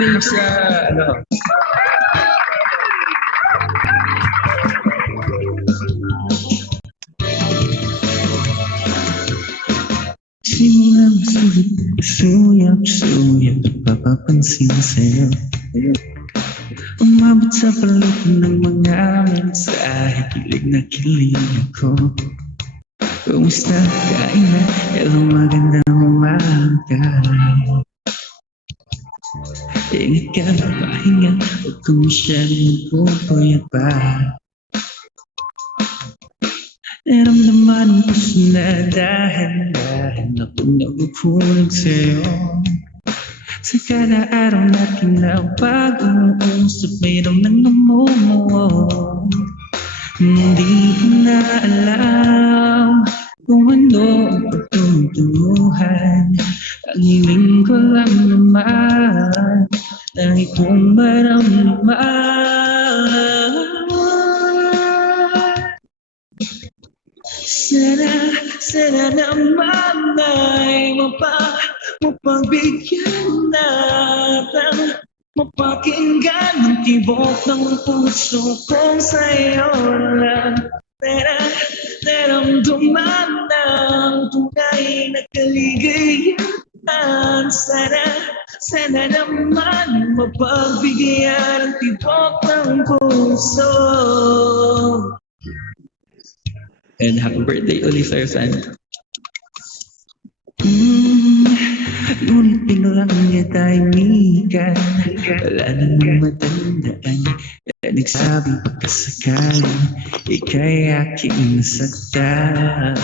nakikinig sa, ano, simulang suyap-suyap papapansin sa'yo. Umabot sa palutin ng mga mensahe, kilig na kilig ako. Kumusta? Kain na? Hello, magandang umaga. Ingat ka, pahinga, huwag ko masyadong magpupuyat pa. Naramdaman ang puso na dahan-dahan akong nagupulag sa'yo. Sa kada araw natin na pag-uusap, mayroong nang namumuo. Hindi ko na alam kung ano ang pagtutuhan. Ang hiling ko lang naman ay kung maramdaman. Sana naman ay mapagbigyan natin, mapakinggan ang tibok ng puso kong sa'yo lang. Naramdaman ng tunay na kaligayahan. Sana naman mapagbigyan ang tibok ng puso. And happy birthday ulit sa'yo, San. Ngunit biglang niya tayo mikan. Wala nang matandaan. Nagsabing pagkasakali, ika'y aking nasaktan.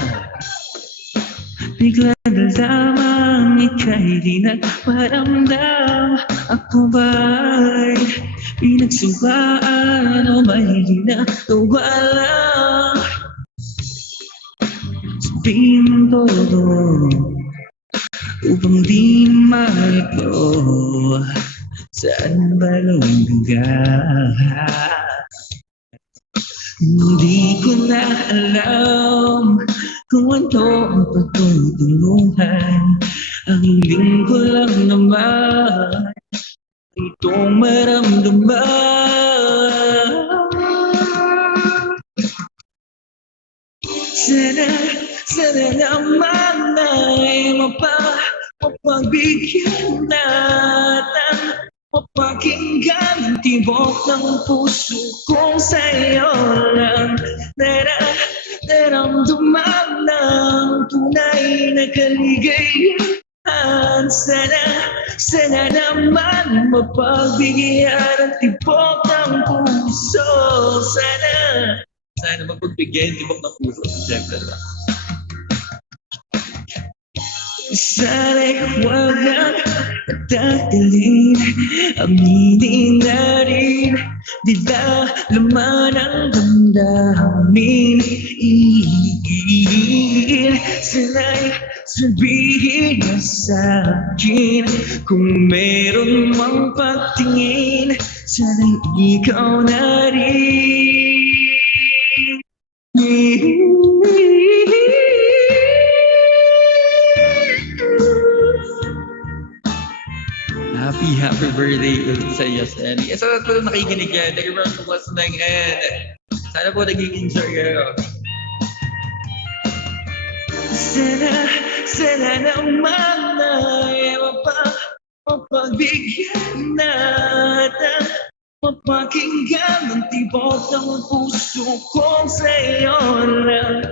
Bigla na lamang ika'y di nagparamdam. Ako ba'y pinagsubaan o may ginagawa lang? Sabihin todo upang di malito. Saan ba lugar? Hindi ko na alam kung ano ang pagtutulungan. Ang hiling ko lang naman itong maramdaman. Sana naman ay mapagbigyan natin, mapakinggan ang tibok ng puso kong sa'yo lang. Naramdaman ng tunay na kaligayahan. Sana naman mapagbigyan ang tibok ng puso. Sana mapagbigyan ang tibok ng puso. Siyempre lang. Sana'y huwag nang tatalin, aminin na rin, di ba laman ang damdamin. Sana'y sabihin na sa'kin kung meron mang pagtingin. Sana'y ikaw na rin. Happy birthday ulit sa iyo, Sandy. Sa lahat po na nakikinig yan, thank you very much for listening and sana po naging-enjoy kayo. Sana naman ay mapagbigyan natin, mapakinggan ang tibok ng puso kong sa'yo lang.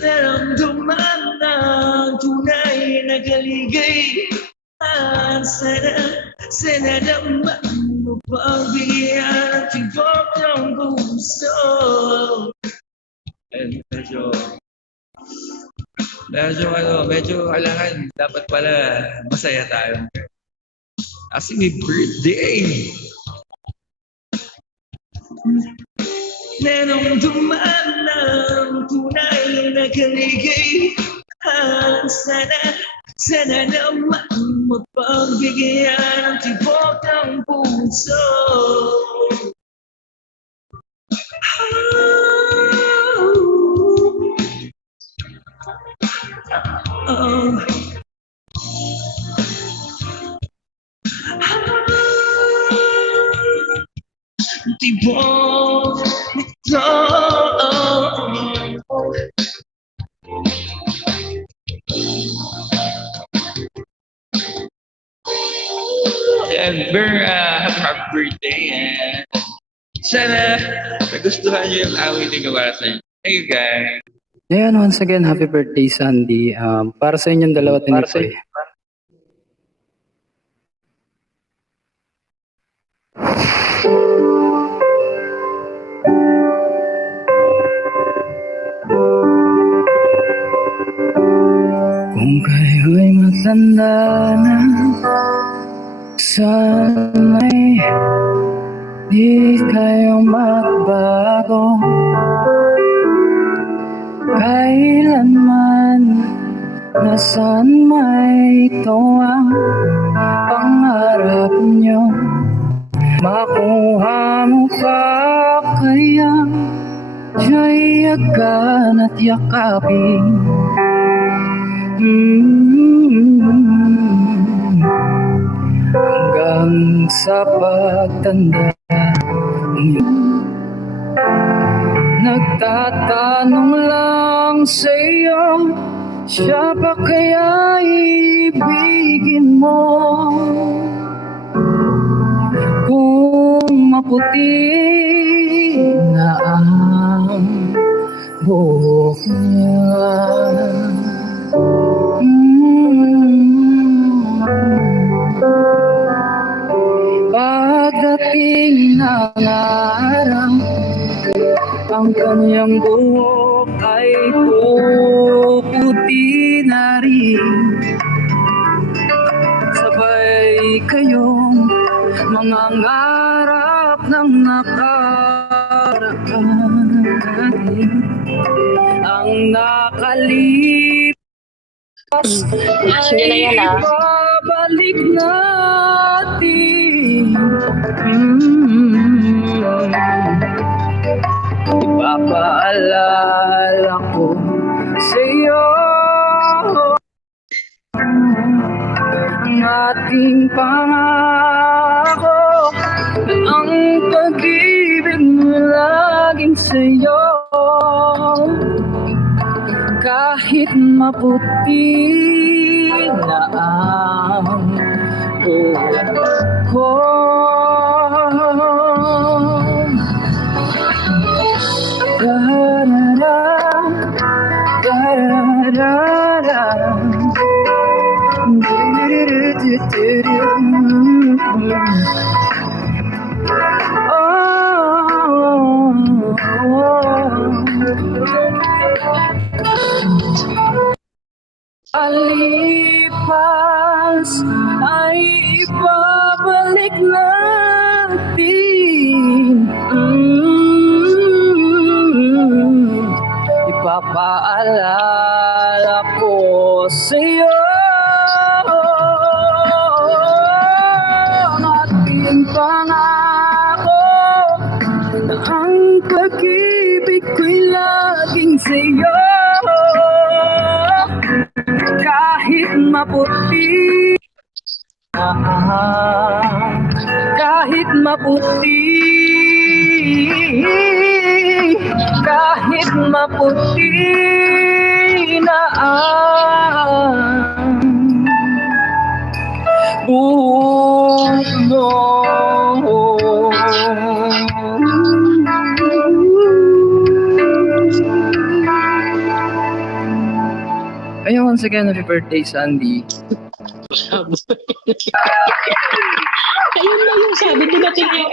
Naramdaman ng tunay na kaligayahan. Sana naman mapagbigyan ang tibok ng puso. And medyo kailangan dapat pala masaya tayo. Kasi may birthday. Naramdaman ng tunay na kaligayahan. Sana naman mapagbigyan ang tibok ng puso. Oh. tibok nito. Happy birthday and sana nagustuhan niyo yung awiting gawa sa inyo. Thank you guys. Ayan, once again, happy birthday, Sandy. Para sa inyong dalawa, Tinipoy. Kung kayo'y matanda na, sana'y di kayo magbago. Kailanman, nasaan may tuwang pangarap nyo, makuha mo pa kaya siya'y yagan at yakapin. Hanggang sa pagtanda, nagtatanong lang sa'yo, siya ba kaya ibigin mo? Kung maputi na ang buhok niya, pagdating ng araw, ang kanyang buhok ay puputi na rin. Sabay kayong mga ngarap ng nakaraan, ang nakalipas ay ibabalik natin. Ipapaalala ko sa'yo ang ating pangako, ang pag-ibig mo laging sa'yo. Kahit maputi na ang buhok ko, alipas ay ibabalik natin. Ipapaalala ko sa'yo ang ating pangako, na ang pag-ibig ko'y laging sa'yo. Kahit maputi, kahit maputi, kahit maputi na ang buhok mo. Ayun, once again, happy birthday, Sandy. Ayun na yung sabi, dumating yung